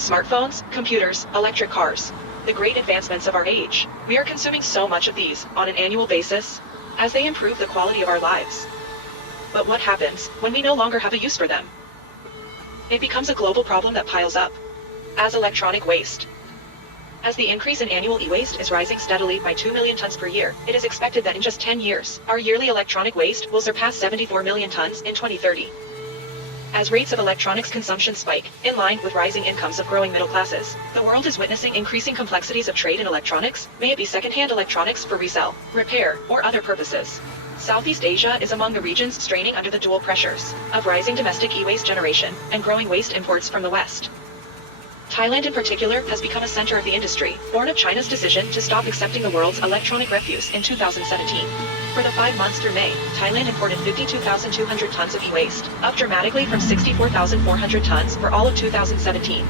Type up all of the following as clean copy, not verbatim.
Smartphones, computers, electric cars. The great advancements of our age. We are consuming so much of these, on an annual basis, as they improve the quality of our lives. But what happens, when we no longer have a use for them? It becomes a global problem that piles up. As electronic waste. As the increase in annual e-waste is rising steadily by 2 million tons per year, it is expected that in just 10 years, our yearly electronic waste will surpass 74 million tons in 2030. As rates of electronics consumption spike, in line with rising incomes of growing middle classes, the world is witnessing increasing complexities of trade in electronics, may it be second-hand electronics for resale, repair, or other purposes. Southeast Asia is among the regions straining under the dual pressures of rising domestic e-waste generation and growing waste imports from the West. Thailand in particular has become a center of the industry, born of China's decision to stop accepting the world's electronic refuse in 2017. For the 5 months through May, Thailand imported 52,200 tons of e-waste, up dramatically from 64,400 tons for all of 2017.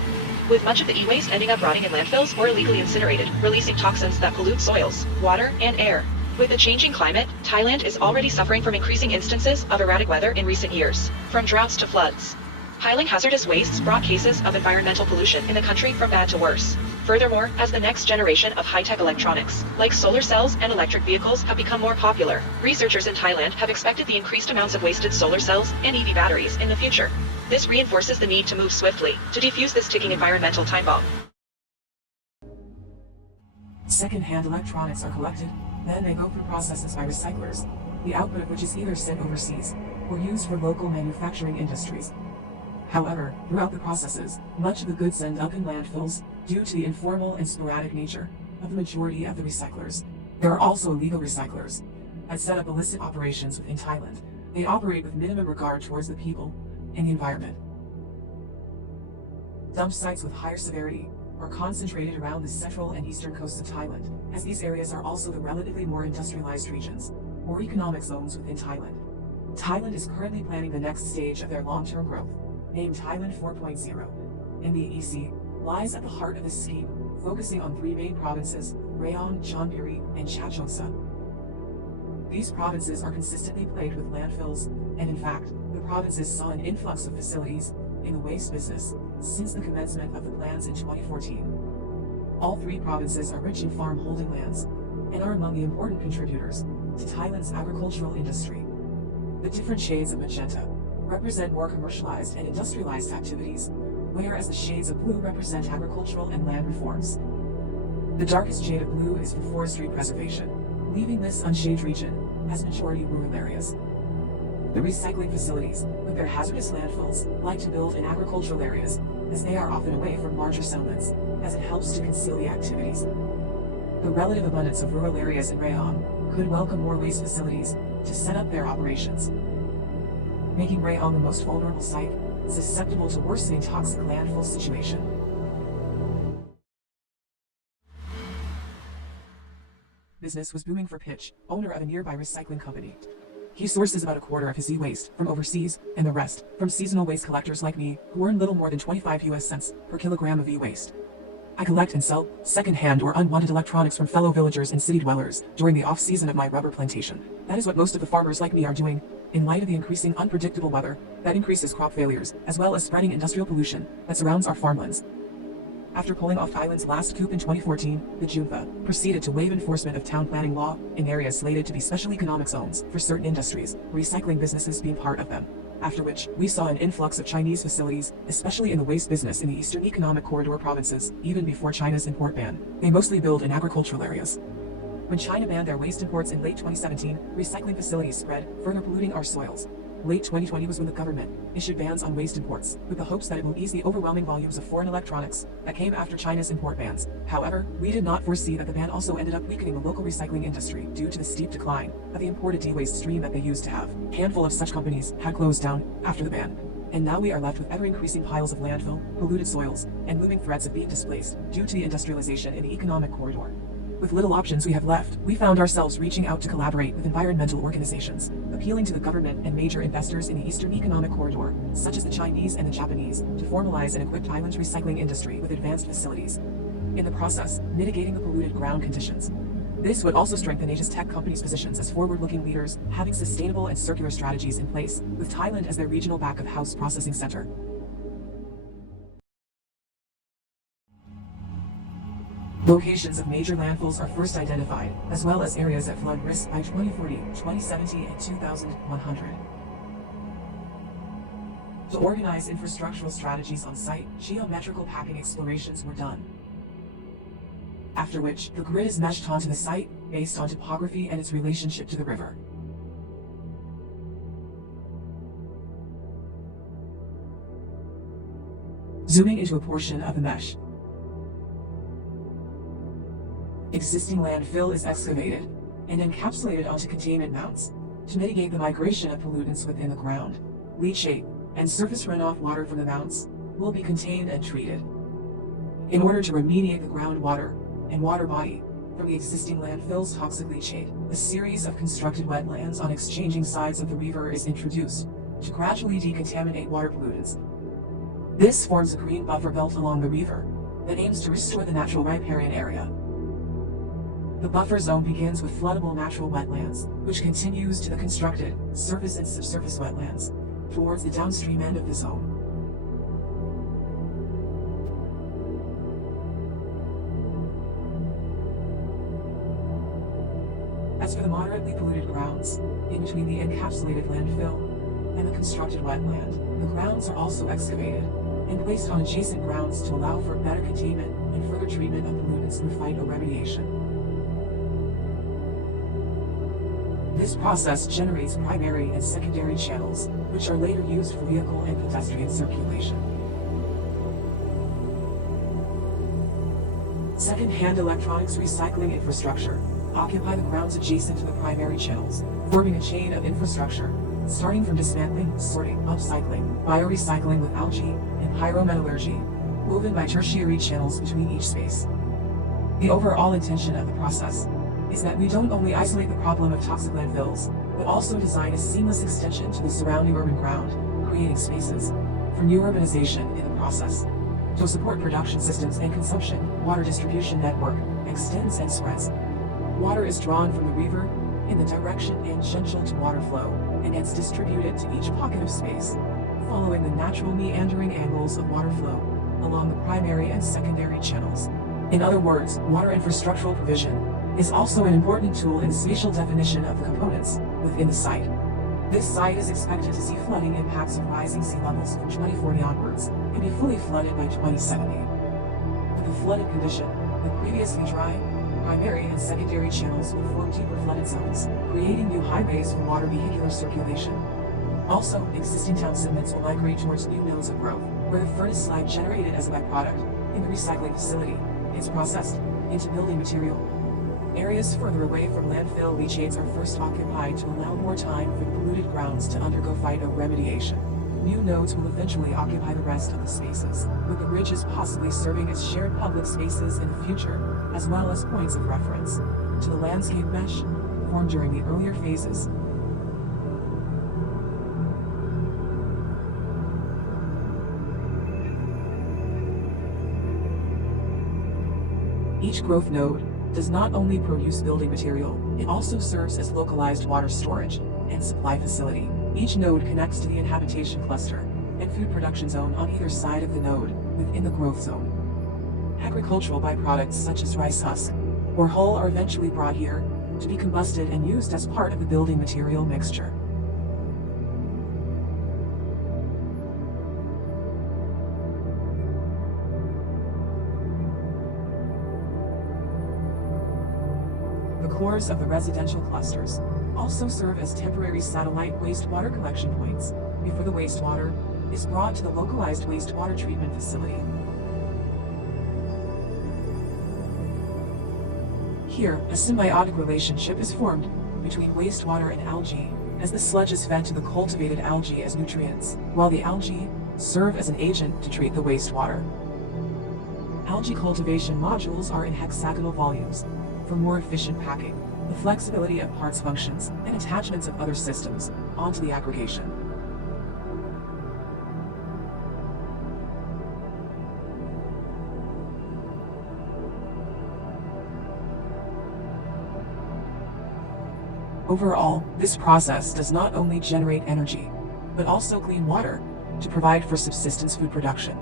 With much of the e-waste ending up rotting in landfills or illegally incinerated, releasing toxins that pollute soils, water, and air. With the changing climate, Thailand is already suffering from increasing instances of erratic weather in recent years, from droughts to floods. Piling hazardous wastes brought cases of environmental pollution in the country from bad to worse. Furthermore, as the next generation of high-tech electronics, like solar cells and electric vehicles, have become more popular, researchers in Thailand have expected the increased amounts of wasted solar cells and EV batteries in the future. This reinforces the need to move swiftly to defuse this ticking environmental time bomb. Second-hand electronics are collected, then they go through processes by recyclers, the output of which is either sent overseas or used for local manufacturing industries. However, throughout the processes, much of the goods end up in landfills due to the informal and sporadic nature of the majority of the recyclers. There are also illegal recyclers that set up illicit operations within Thailand. They operate with minimum regard towards the people and the environment. Dump sites with higher severity are concentrated around the central and eastern coasts of Thailand, as these areas are also the relatively more industrialized regions or economic zones within Thailand. Thailand is currently planning the next stage of their long-term growth, named Thailand 4.0, and the EC lies at the heart of this scheme, focusing on 3 main provinces, Rayong, Chonburi, and Chachosa. These provinces are consistently plagued with landfills, and in fact, the provinces saw an influx of facilities in the waste business since the commencement of the plans in 2014. All 3 provinces are rich in farm holding lands, and are among the important contributors to Thailand's agricultural industry. The different shades of magenta represent more commercialized and industrialized activities, whereas the shades of blue represent agricultural and land reforms. The darkest shade of blue is for forestry preservation, leaving this unshaded region as majority rural areas. The recycling facilities, with their hazardous landfills, like to build in agricultural areas, as they are often away from larger settlements, as it helps to conceal the activities. The relative abundance of rural areas in Rayong could welcome more waste facilities to set up their operations, making Rayong the most vulnerable site, susceptible to worsening toxic landfill situation. Business was booming for Pitch, owner of a nearby recycling company. He sources about a quarter of his e-waste from overseas, and the rest from seasonal waste collectors like me, who earn little more than 25 US cents per kilogram of e-waste. I collect and sell second-hand or unwanted electronics from fellow villagers and city dwellers during the off-season of my rubber plantation. That is what most of the farmers like me are doing, in light of the increasing unpredictable weather that increases crop failures, as well as spreading industrial pollution that surrounds our farmlands. After pulling off Thailand's last coup in 2014, the junta proceeded to waive enforcement of town planning law in areas slated to be special economic zones for certain industries, recycling businesses being part of them. After which, we saw an influx of Chinese facilities, especially in the waste business in the Eastern Economic Corridor provinces, even before China's import ban. They mostly build in agricultural areas. When China banned their waste imports in late 2017, recycling facilities spread, further polluting our soils. Late 2020 was when the government issued bans on waste imports, with the hopes that it will ease the overwhelming volumes of foreign electronics that came after China's import bans. However, we did not foresee that the ban also ended up weakening the local recycling industry due to the steep decline of the imported e-waste stream that they used to have. A handful of such companies had closed down after the ban. And now we are left with ever-increasing piles of landfill, polluted soils, and looming threats of being displaced due to the industrialization in the economic corridor. With little options we have left, we found ourselves reaching out to collaborate with environmental organizations, appealing to the government and major investors in the Eastern Economic Corridor, such as the Chinese and the Japanese, to formalize and equip Thailand's recycling industry with advanced facilities. In the process, mitigating the polluted ground conditions. This would also strengthen Asia's tech companies' positions as forward-looking leaders, having sustainable and circular strategies in place, with Thailand as their regional back-of-house processing center. Locations of major landfills are first identified, as well as areas at flood risk by 2040, 2070, and 2100. To organize infrastructural strategies on site, geometrical packing explorations were done. After which, the grid is meshed onto the site, based on topography and its relationship to the river. Zooming into a portion of the mesh. Existing landfill is excavated and encapsulated onto containment mounts to mitigate the migration of pollutants within the ground. Leachate and surface runoff water from the mounts will be contained and treated. In order to remediate the groundwater and water body from the existing landfill's toxic leachate, a series of constructed wetlands on exchanging sides of the river is introduced to gradually decontaminate water pollutants. This forms a green buffer belt along the river that aims to restore the natural riparian area. The buffer zone begins with floodable natural wetlands, which continues to the constructed surface and subsurface wetlands towards the downstream end of the zone. As for the moderately polluted grounds, in between the encapsulated landfill and the constructed wetland, the grounds are also excavated and placed on adjacent grounds to allow for better containment and further treatment of pollutants through phytoremediation. This process generates primary and secondary channels, which are later used for vehicle and pedestrian circulation. Second-hand electronics recycling infrastructure occupy the grounds adjacent to the primary channels, forming a chain of infrastructure, starting from dismantling, sorting, upcycling, biorecycling with algae, and pyrometallurgy, woven by tertiary channels between each space. The overall intention of the process is that we don't only isolate the problem of toxic landfills, but also design a seamless extension to the surrounding urban ground, creating spaces for new urbanization in the process. To support production systems and consumption, water distribution network extends and spreads. Water is drawn from the river in the direction tangential to water flow, and it's distributed to each pocket of space, following the natural meandering angles of water flow along the primary and secondary channels. In other words, water infrastructural provision is also an important tool in the spatial definition of the components within the site. This site is expected to see flooding impacts of rising sea levels from 2040 onwards and be fully flooded by 2070. With the flooded condition, the previously dry, primary and secondary channels will form deeper flooded zones, creating new highways for water vehicular circulation. Also, existing town sediments will migrate towards new nodes of growth, where the furnace slag generated as a byproduct in the recycling facility is processed into building material. Areas further away from landfill leachates are first occupied to allow more time for the polluted grounds to undergo phytoremediation. New nodes will eventually occupy the rest of the spaces, with the ridges possibly serving as shared public spaces in the future, as well as points of reference to the landscape mesh formed during the earlier phases. Each growth node does not only produce building material, it also serves as localized water storage and supply facility. Each node connects to the inhabitation cluster and food production zone on either side of the node within the growth zone. Agricultural byproducts such as rice husk or hull are eventually brought here to be combusted and used as part of the building material mixture. Cores of the residential clusters also serve as temporary satellite wastewater collection points before the wastewater is brought to the localized wastewater treatment facility. Here, a symbiotic relationship is formed between wastewater and algae, as the sludge is fed to the cultivated algae as nutrients, while the algae serve as an agent to treat the wastewater. Algae cultivation modules are in hexagonal volumes for more efficient packing, the flexibility of parts functions, and attachments of other systems onto the aggregation. Overall, this process does not only generate energy, but also clean water to provide for subsistence food production.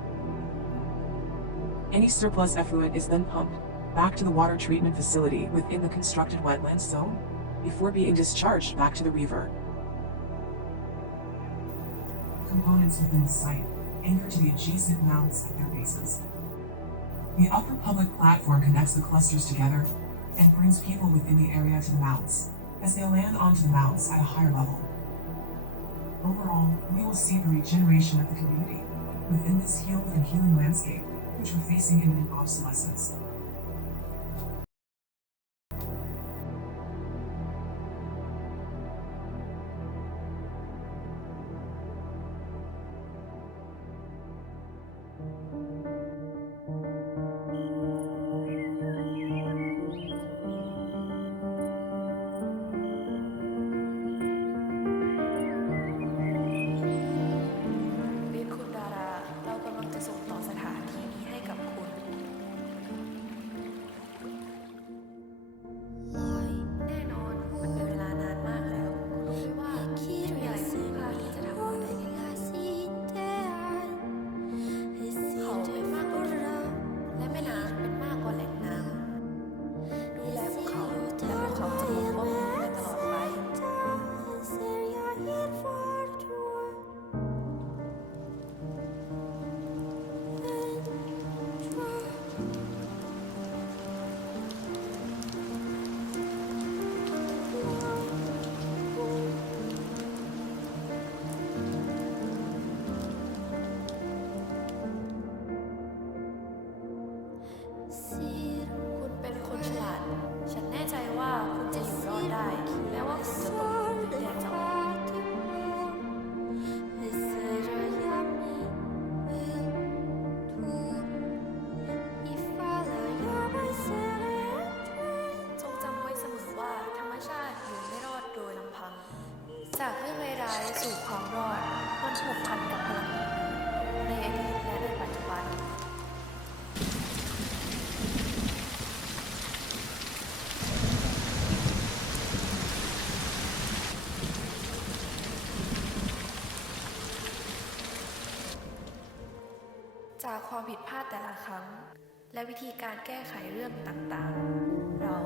Any surplus effluent is then pumped back to the water treatment facility within the constructed wetlands zone before being discharged back to the river. Components within the site anchor to the adjacent mounds at their bases. The upper public platform connects the clusters together and brings people within the area to the mounds as they land onto the mounds at a higher level. Overall, we will see the regeneration of the community within this healed and healing landscape, which we're facing imminent obsolescence.คุณเป็นคนฉลาดฉันแน่ใจว่าคุณจะอยู่รอดได้แม้ว่าคุณจะตกหรือแดนจะออกจงจำไว้เสมอว่าธรรมชาติอยู่ไม่รอดโดยลำพังจากเรื่องร้ายๆสู่ความรอดมันผูกพันกับพลังในอดีตและในปัจจุบันจากความผิดพลาดแต่ละครั้งและวิธีการแก้ไขเรื่องต่างๆเรา